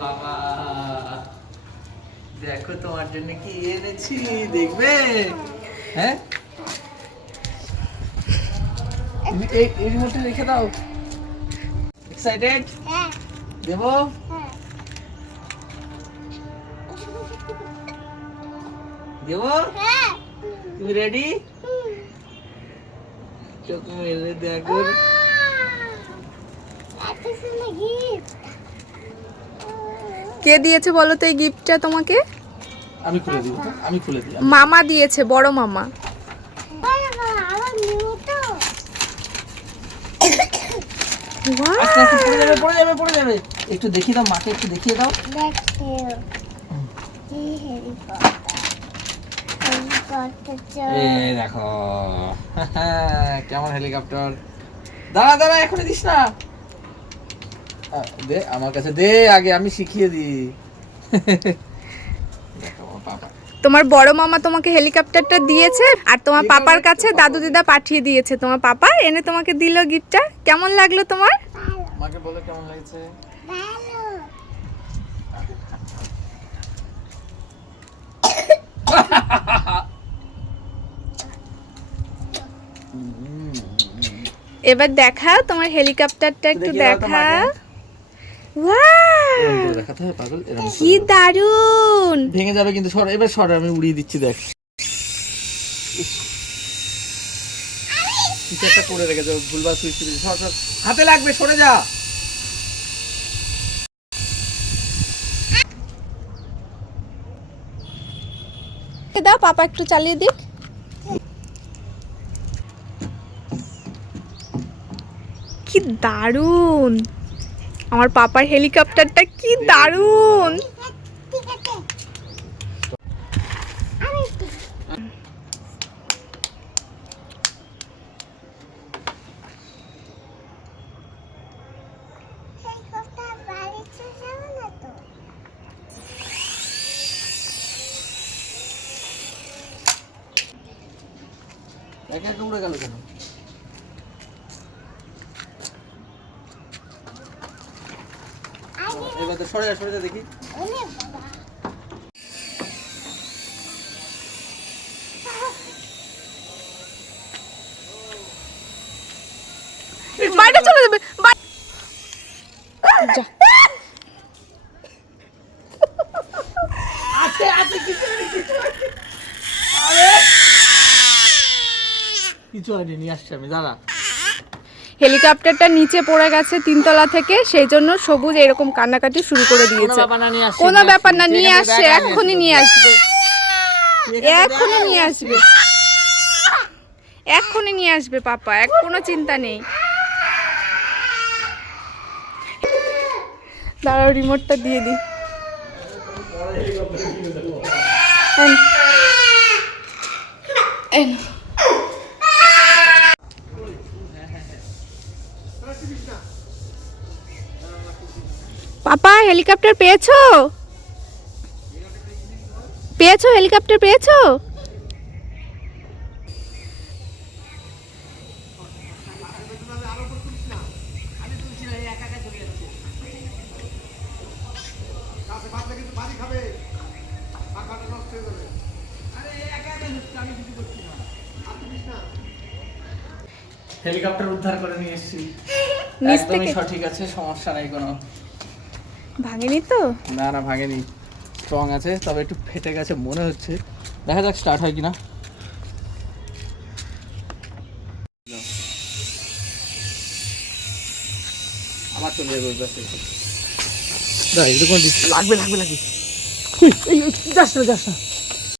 বাবা দেখো তোমার জন্য কি এনেছি, দেখবে? হ্যাঁ, এই রিমোটটা রেখে দাও। এক্সাইটেড? হ্যাঁ। দেবো? হ্যাঁ। দেবো? হ্যাঁ। তুমি রেডি? চোখ মেলে দেখো। কে দিয়েছে বলো তো এই গিফটটা তোমাকে? আমি খুলে দিব, আমি খুলে দিই। মামা দিয়েছে, বড় মামা। আস্তে আস্তে পড়ে যাবে। একটু দেখিয়ে দাও মাকে, একটু দেখিয়ে দাও। এই দেখো কেমন হেলিকপ্টার। দাঁড়া এখনই দিস না, দে আমার কাছে দে, আগে আমি শিখিয়ে দিই। তোমার বড় মামা তোমাকে হেলিকপ্টারটা দিয়েছে, আর তোমার পাপার কাছে দাদু দিদা পাঠিয়ে দিয়েছে। তোমার পাপা এনে তোমাকে দিল গিফটটা। কেমন লাগলো তোমার? মাকে বলো কেমন লাগছে। ভালো। এবার দেখাও তোমার হেলিকপ্টারটা, একটু দেখাও। কি দারুন! ভেঙে যাবে কিন্তু, সর এবার, সর আমি উড়িয়ে দিচ্ছি। দেখ কিছু একটা করে রেখেছে, ভুলভাল সুইচ টিপেছে। সর সর, হাতে লাগবে, সরে যা। দাও, পাপা একটু চালিয়ে দিক। কি দারুন! আমার পাপার হেলিকপ্টারটা কি দারুন! একা একা উড়ে গেল কেন? এবার তো সরে যা দেখি। বাইরে চলে যাবে। যা। কিছু হয়নি, নিয়ে আসছি আমি, দাঁড়া। হেলিকপ্টারটা নিচে পড়ে গেছে 3 তলা থেকে, সেই জন্য সবুজ এরকম কান্নাকাটি শুরু করে দিয়েছে। কোনো ব্যাপার না, নিয়ে আসছে, এক্ষুনি নিয়ে আসবে, এক্ষুনি নিয়ে আসবে, এক্ষুনি নিয়ে আসবে পাপা, কোনো চিন্তা নেই। দাঁড়াও, রিমোটটা দিয়ে দিই। পাপা হেলিকপ্টার পেয়েছো? পেয়েছো হেলিকপ্টার পেয়েছো? হেলিকপ্টার উদ্ধার করে নিয়ে এসেছি, একদমই সঠিক আছে, সমস্যা নাই কোনো। ভাঙেনি তো? না না ভাঙেনি, স্ট্রং আছে, তবে একটু ফেটে গেছে মনে হচ্ছে। দেখা যাক স্টার্ট হয় কিনা। আমার চলে যাবে, লাগবে লাগবে লাগবে। যাস না যাস না।